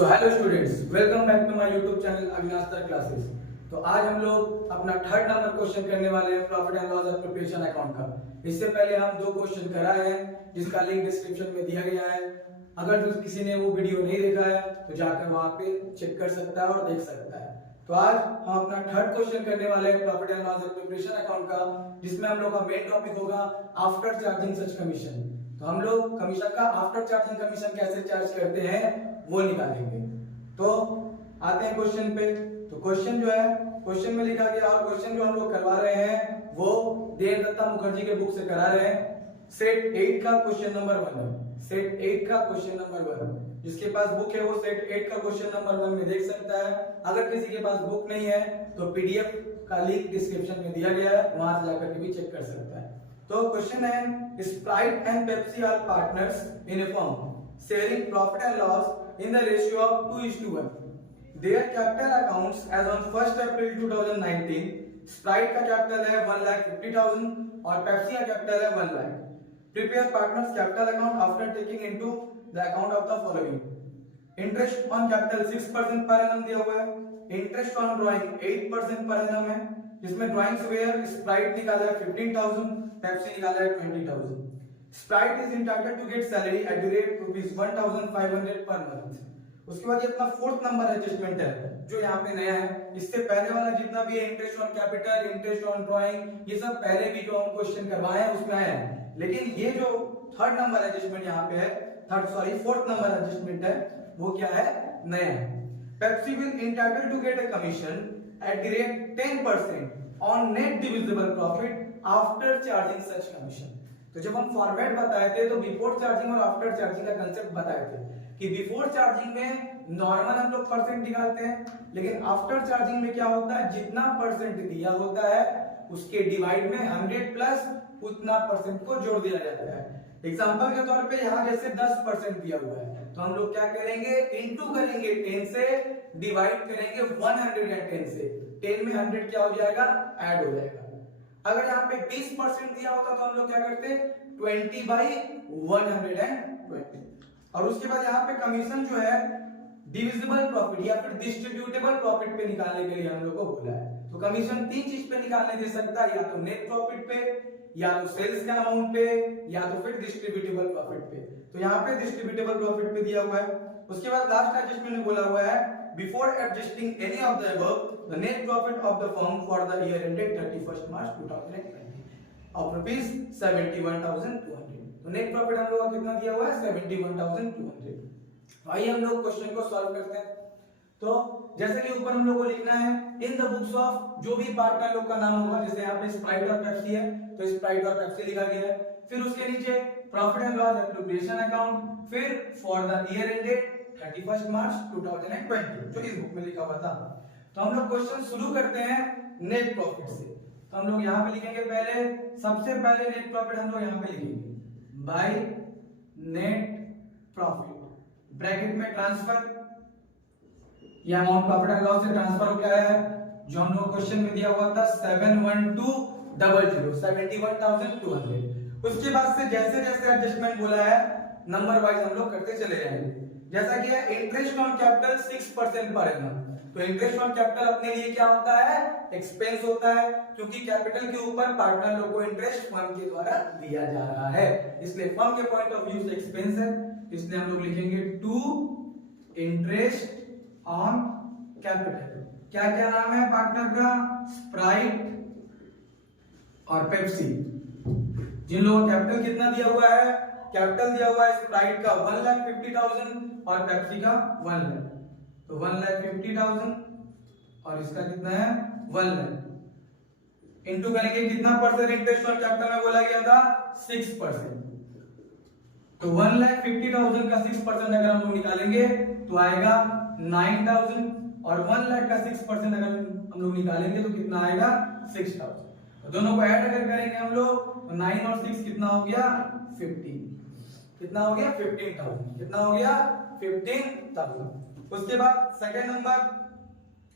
So hello students, welcome back to my YouTube channel Avinash sir classes. तो आज हम लोग अपना थर्ड नंबर क्वेश्चन करने वाले हैं profit and loss appropriation account का। इससे पहले हम दो क्वेश्चन कराए हैं जिसका लिंक डिस्क्रिप्शन में दिया गया है। अगर किसी ने वो वीडियो नहीं देखा है तो जाकर वहां पे चेक कर सकता है और देख सकता है। तो आज हम अपना थर्ड क्वेश्चन करने वाले हैं profit and loss appropriation account का, जिसमें हम लोग का मेन टॉपिक होगा आफ्टर चार्जिंग सच कमीशन। तो हम लोग कमीशन का आफ्टर चार्जिंग कमीशन कैसे चार्ज करते हैं वो निकालेंगे। तो आते हैं क्वेश्चन पे। तो क्वेश्चन जो है, क्वेश्चन में लिखा गया और क्वेश्चन जो हम लोग करवा रहे हैं वो देवदत्ता मुखर्जी के बुक से करा रहे हैं। सेट 8 का क्वेश्चन नंबर 1 है। सेट 8 का क्वेश्चन नंबर 1, जिसके पास बुक है वो सेट 8 का क्वेश्चन नंबर 1 में देख सकता है। अगर किसी के पास बुक नहीं है तो पीडीएफ का लिंक डिस्क्रिप्शन में दिया गया है, वहां से जाकर के भी चेक कर सकता है। तो क्वेश्चन है, Sprite and Pepsi are partners in a firm sharing profit and loss in the ratio of 2:1. Their capital accounts as on 1st April 2019, Sprite का कैपिटल है 1,50,000 और पेप्सी का कैपिटल है 1 lakh. Prepare partners capital account after taking into the account of the following. Interest on capital 6% per annum दिया हुआ है। Interest on drawing 8% per annum है, जिसमें drawings where Sprite निकाला है 15,000, पेप्सी निकाला है 20,000। Sprite is entitled to get salary at the rate ₹1,500 per month। उसके बाद ये अपना फोर्थ नंबर एडजस्टमेंट है जो यहाँ पे नया है। इससे पहले वाला जितना भी है interest on capital, interest on drawing, ये सब पहले भी जो हम क्वेश्चन करवाए हैं उसमें आया है। लेकिन ये जो थर्ड नंबर एडजस्टमेंट यहाँ पे है, फोर्थ नंबर एडजस्टमेंट है, वो क्या है, नया है। Pepsi will entitled to get a commission at the rate 10% on net divisible profit after charging such commission। तो जब हम फॉर्मेट बताए थे तो बिफोर चार्जिंग और आफ्टर चार्जिंग का कंसेप्ट बताए थे कि बिफोर चार्जिंग में नॉर्मल हम लोग परसेंट निकालते हैं, लेकिन आफ्टर चार्जिंग में क्या होता है, जितना परसेंट दिया होता है उसके डिवाइड में 100 प्लस उतना परसेंट को जोड़ दिया जाता है। एग्जांपल के तौर पे यहाँ जैसे 10% दिया हुआ है तो हम लोग क्या करेंगे, इनटू करेंगे 10 से, डिवाइड करेंगे 110 से। 10 में 100 क्या हो जाएगा, ऐड हो जाएगा। अगर यहाँ पे 20% दिया होता तो हम लोग क्या करते, 20/120। और उसके बाद यहाँ पे कमीशन जो है डिविजिबल प्रॉफिट या फिर डिस्ट्रीब्यूटेबल प्रॉफिट पे निकालने के लिए हम लोग को बोला है। तो कमीशन 3 चीज पे निकालने दे सकता है, या तो नेट प्रॉफिट पे, या तो सेल्स के अमाउंट पे, या तो फिर डिस्ट्रीब्यूटेबल प्रॉफिट पे। तो यहाँ पे डिस्ट्रीब्यूटेबल प्रॉफिट पे दिया हुआ है। उसके बाद लास्ट एडजस्टमेंट में बोला हुआ है, before adjusting any of the above the net profit of the firm for the year ended 31st March 2020 of ₹71,200। तो नेट प्रॉफिट हम लोग का कितना दिया हुआ है, 71,200। आइए हम लोग क्वेश्चन को सॉल्व करते हैं। तो जैसे कि ऊपर हम लोग को लिखना है, इन द बुक्स ऑफ, जो भी पार्टनर लोग का नाम होगा, जैसे यहाँ पे स्प्राइट और पेप्सी है तो स्प्राइट और पेप्सी लिखा गया है। फिर उसके नीचे profit and loss appropriation account, फिर for the year ended 31st March 2020 जो इस बुक में लिखा हुआ था। तो हम लोग क्वेश्चन शुरू करते हैं नेट प्रॉफिट से। तो हम लोग यहाँ पे लिखेंगे, पहले सबसे पहले नेट प्रॉफिट हम लोग यहाँ पे लिखेंगे बाय नेट प्रॉफिट, ब्रैकेट में ट्रांसफर, ये अमाउंट प्रॉफिट एंड लॉस से ट्रांसफर हो गया है जो हम लोग क्वेश्चन में दिया हुआ था 71,200। उसके बाद से जैसे जैसे एडजस्टमेंट बोला है नंबर वाइज हम लोग करते चले जाएंगे। जैसा कि है interest on capital 6% per annum. तो इंटरेस्ट ऑन कैपिटल अपने लिए क्या होता है, एक्सपेंस होता है, क्योंकि कैपिटल के ऊपर पार्टनर लोगों को इंटरेस्ट फर्म के द्वारा दिया जा रहा है, इसलिए फर्म के पॉइंट ऑफ व्यू से एक्सपेंस है। इसलिए हम लोग लिखेंगे टू इंटरेस्ट ऑन कैपिटल। क्या क्या नाम है पार्टनर का, स्प्राइट और पेप्सी। जिन लोगों को कैपिटल कितना दिया हुआ है, कैपिटल दिया हुआ है स्प्राइट का 1,50,000 और पेप्सी का 1 लाख। तो 1,50,000 और इसका कितना है 1 लाख, इनटू करेंगे कितना परसेंट इंटरेस्ट ऑन कैपिटल में बोला गया था, 6%। तो 1,50,000 का 6% अगर हम लोग निकालेंगे तो आएगा 9,000 और 1 लाख का 6% अगर हम लोग निकालेंगे तो कितना आएगा 6,000। तो दोनों को ऐड अगर करेंगे हम लोग तो 9 और 6 कितना हो गया 15, कितना हो गया 15,000, कितना हो गया 15,000। उसके बाद second number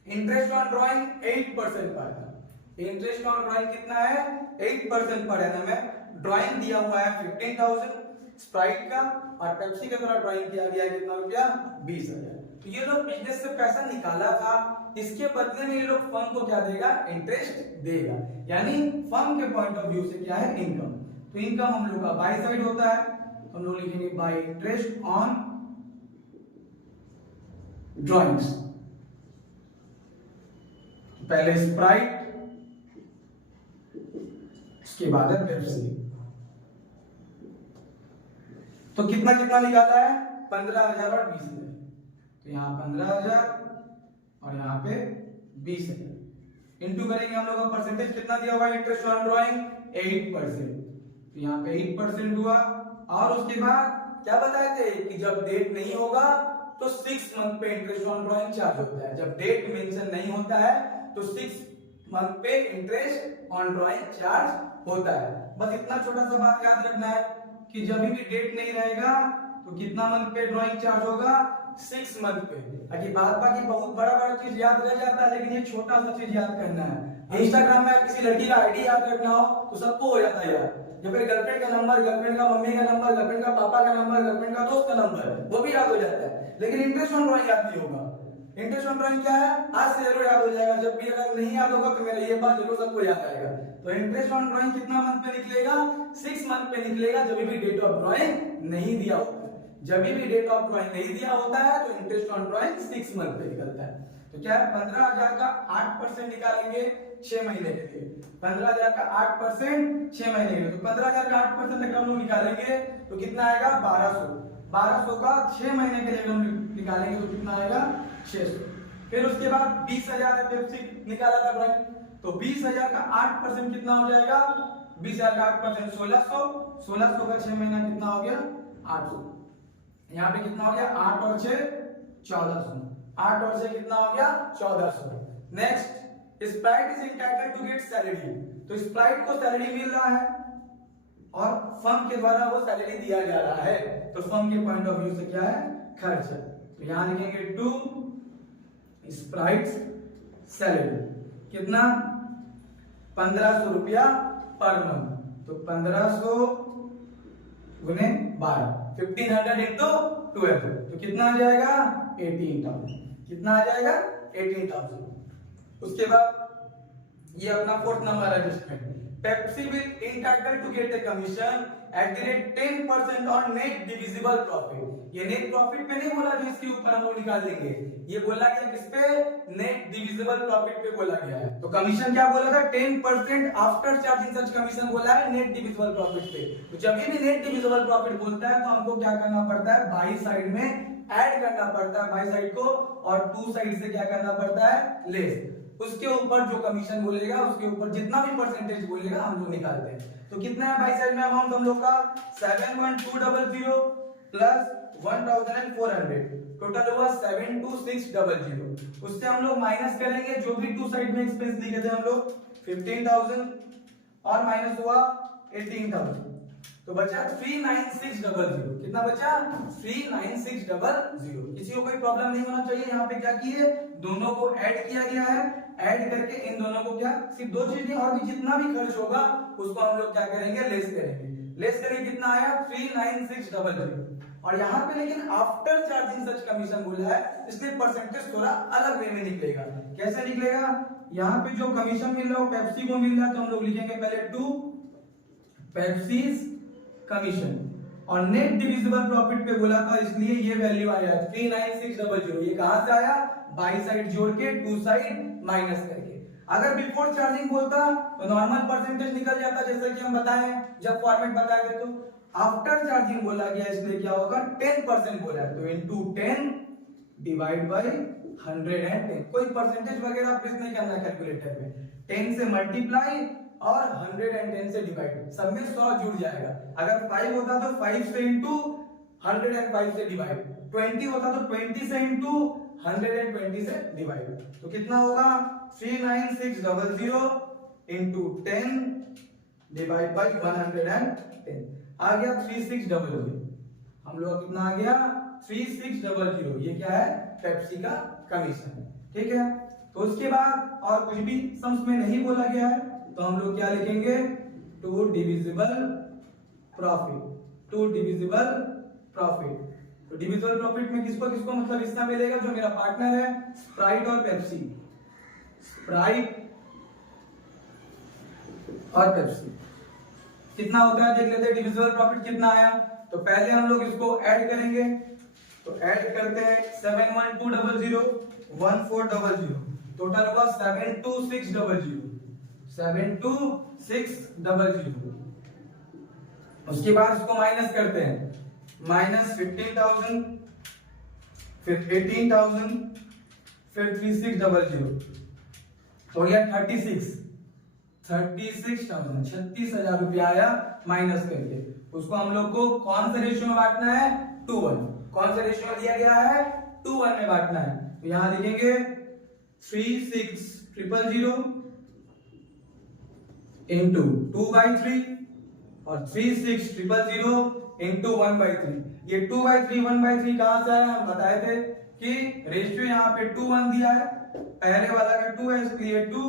interest on drawing 8% per annum. Interest on drawing कितना है 8% पर एनम है। ड्राइंग दिया हुआ है 15,000, स्प्राइट का और पेप्सी का द्वारा ड्राइंग किया गया कितना रुपया 20,000। तो ये लोग बिजनेस से पैसा निकाला था, इसके बदले में ये लोग फर्म को क्या देगा, इंटरेस्ट देगा, यानी फर्म के पॉइंट ऑफ व्यू से क्या है, इनकम। तो इनकम हम लोग का बाय साइड होता है, हम लोग लिखेंगे बाय इंटरेस्ट ऑन ड्राइंग्स। पहले स्प्राइट, उसके बाद है पेप्सी। तो कितना कितना निकाला है, 15,000 और 20,000। तो यहाँ 15,000 और यहाँ पे 20,000 इंटू करेंगे, हम लोग का परसेंटेज कितना दिया हुआ है इंटरेस्ट ऑन ड्राइंग, 8%। तो यहाँ पे 8% हुआ। और उसके बाद क्या बताए थे कि जब डेट नहीं होगा तो 6 मंथ पे इंटरेस्ट ऑन ड्राइंग चार्ज होता है। जब डेट मेंशन नहीं होता है तो 6 मंथ पे इंटरेस्ट ऑन ड्राइंग चार्ज होता है। बस इतना छोटा सा बात याद रखना है कि जब भी डेट नहीं रहेगा तो कितना मंथ पे ड्राइंग चार्ज होगा, 6 मंथ पे। अभी बात बाकी बहुत बड़ा बड़ा चीज याद रह जाता है, लेकिन ये छोटा सा चीज याद करना है। इंस्टाग्राम में किसी लड़की का आईडी याद रखना हो तो सबको हो जाता है यार, या फिर गर्लफ्रेंड का नंबर, गर्लफ्रेंड का मम्मी का नंबर, गर्लफ्रेंड का पापा का नंबर, गर्लफ्रेंड का दोस्त का नंबर, वो भी याद हो जाता है। लेकिन इंटरेस्ट ऑन ड्राइंग याद नहीं होगा। इंटरेस्ट ऑन ड्राइंग क्या है, आज से जरूर याद हो जाएगा, जब भी अगर नहीं याद होगा तो मेरा ये बात जरूर सबको याद आएगा। तो इंटरेस्ट ऑन ड्राइंग कितना मंथ पे निकलेगा, 6 मंथ पे निकलेगा, जब भी डेट ऑफ ड्राइंग नहीं दिया होता है। जब भी डेट ऑफ ड्राइंग नहीं दिया होता है तो इंटरेस्ट ऑन ड्राइंग 6 मंथ पे निकलता है। तो क्या है, 15,000 का 8% निकालेंगे 6 महीने के लिए। 15,000 का 8% 6 महीने के लिए, तो 15,000 का 8% अगर हम लोग निकालेंगे तो कितना आएगा, 1200। 1200 का 6 महीने के लिए हम निकालेंगे तो कितना आएगा, 600। फिर उसके बाद 20,000 है पेप्सी निकाला था ड्राइंग, तो 20,000 का 8% कितना हो जाएगा, 20,000 का 8% 1600। 1600 का 6 महीना कितना हो गया, 800। यहाँ पे कितना हो गया, 8 और 6 1400। 8 और 6 कितना हो गया, 1400। Next, Sprite is entitled to get salary. तो स्प्राइट को सैलरी मिल रहा है और फर्म के द्वारा वो सैलरी दिया जा रहा है, तो फर्म के पॉइंट ऑफ व्यू से क्या है, खर्च है। तो यहां लिखेंगे टू स्प्राइट सैलरी, कितना, 1500 रुपया पर मंथ। तो 1500 गुने 12, 1500 इंटू 12, तो कितना आ जाएगा, 18,000। कितना आ जाएगा, 18,000। उसके बाद ये अपना 4th number adjustment, Pepsi will entitled to get a commission at the rate 10% on net divisible profit. ये नेट प्रॉफिट पे नहीं बोला जो इसके ऊपर हम लोग निकाल देंगे, ये बोला गया किस पे, नेट डिविजिबल प्रॉफिट पे बोला गया है। तो कमीशन क्या बोला था, 10% आफ्टर चार्जिंग सच कमीशन बोला है नेट डिविजिबल प्रॉफिट पे। तो जब भी नेट डिविजिबल प्रॉफिट बोलता है तो हमको क्या करना पड़ता है, बाई साइड में ऐड करना पड़ता है बाई साइड को, और टू साइड से क्या करना पड़ता है, लेस। उसके ऊपर जो कमीशन बोलेगा उसके ऊपर जितना भी परसेंटेज बोलेगा हम लोग निकालते हैं। तो कितना है बाई साइड में अमाउंट हम लोग का, 71200 प्लस 1400, टोटल हुआ 72600। उससे हम लोग माइनस करेंगे जो भी टू साइड में एक्सपेंस लिखे थे हम लोग, 15,000 और माइनस हुआ 18,000, तो बचा 39600। कितना बचा, 39600। किसी को कोई प्रॉब्लम नहीं होना चाहिए। यहाँ पे क्या किए, दोनों को ऐड किया गया है, ऐड करके इन दोनों को क्या, सिर्फ दो चीज नहीं, और भी जितना भी खर्च होगा उसको हम लोग क्या करेंगे, लेस करेंगे। लेस करेंगे कितना आया, 39600। और यहाँ पे लेकिन आफ्टर चार्जिंग सच कमीशन बोला है, इसलिए परसेंटेज थोड़ा अलग वे में निकलेगा। कैसे निकलेगा, यहाँ पे जो कमीशन मिल रहा है पेप्सी को मिल रहा है, तो हम लोग लिखेंगे पहले टू पेप्सीज कमीशन, और नेट डिविजिबल प्रॉफिट पे बोला था इसलिए ये वैल्यू आया 39600। ये कहां से आया, बाई साइड जोड़ के टू साइड माइनस करके। अगर बिफोर चार्जिंग बोलता तो नॉर्मल परसेंटेज निकल जाता, जैसे कि हम बताए जब फॉर्मेट बताए थे। तो आफ्टर चार्जिंग बोला गया इसलिए क्या होगा, 10% बोला है, तो इनटू 10 डिवाइड बाय 110। कोई परसेंटेज वगैरह प्रेस नहीं करना कैलकुलेटर में, 10 से मल्टीप्लाई और 110 से डिवाइड, सब में 100 जुड़ जाएगा। अगर 5 होता तो 5 से इंटू 105 से डिवाइड, 20 होता तो 20 से इंटू 120 से डिवाइड। तो कितना होगा, 39600 इंटू 10 डिवाइड बाई 110 आ गया 3600। हम लोग कितना आ गया, 3600। ये क्या है, पेप्सी का कमीशन, ठीक है। तो उसके बाद और कुछ भी सम्स में नहीं बोला गया है, तो हम लोग क्या लिखेंगे, to divisible profit. To divisible profit. तो डिविजिबल प्रॉफिट में किसको किसको मतलब हिस्सा मिलेगा? जो मेरा पार्टनर है स्प्राइट और पेप्सी, स्प्राइट और पेप्सी। कितना होता है देख लेते हैं, डिविजिबल प्रॉफिट कितना आया। तो पहले हम लोग इसको ऐड करेंगे, तो ऐड करते हैं 71200 1400, टोटल हुआ 72600, 72600। उसके बाद इसको माइनस करते हैं, माइनस 15,000, फिर 18,000, फिर 3600, हो गया 36,000, 36,000 रुपया आया माइनस करके। उसको हम लोग को कौन से रेशियो में बांटना है? 2:1। कौन से रेशियो में दिया गया है? 2:1 में बांटना है। तो यहां लिखेंगे 36,000 इंटू 2/3 और 36,000 इंटू 1/3। ये 2/3 1/3 कहां से आया? हम बताए थे कि रेशियो यहाँ पे 2:1 दिया है, पहले वाला का 2 है इसलिए 2,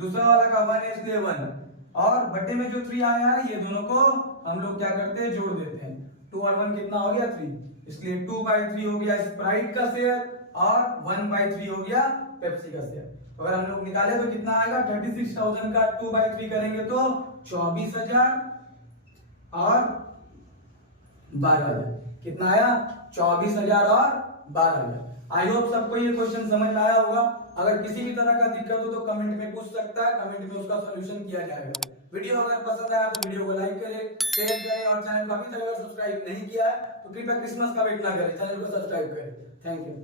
दूसरा वाला का 1 है इसलिए 1, और बटे में जो 3 आया है ये दोनों को हम लोग क्या करते हैं? जोड़ देते हैं। 2 और 1 कितना हो गया? 3, इसलिए 2/3 हो गया स्प्राइट का शेयर और 1/3 हो गया पेप्सी का शेयर। अगर हम लोग निकाले तो कितना आएगा? 36,000 का 2/3 करेंगे तो 24,000 और 12,000। कितना आया? 24,000 और 12,000। आई होप सबको ये क्वेश्चन समझ में आया होगा। अगर किसी भी तरह का दिक्कत हो तो कमेंट में पूछ सकता है, कमेंट में उसका सॉल्यूशन किया जाएगा। वीडियो अगर पसंद आया तो वीडियो को लाइक करें, शेयर करें, और चैनल को अभी तक अगर सब्सक्राइब नहीं किया है तो कृपया क्रिसमस का वेट ना करें, चैनल को सब्सक्राइब करें। Thank you.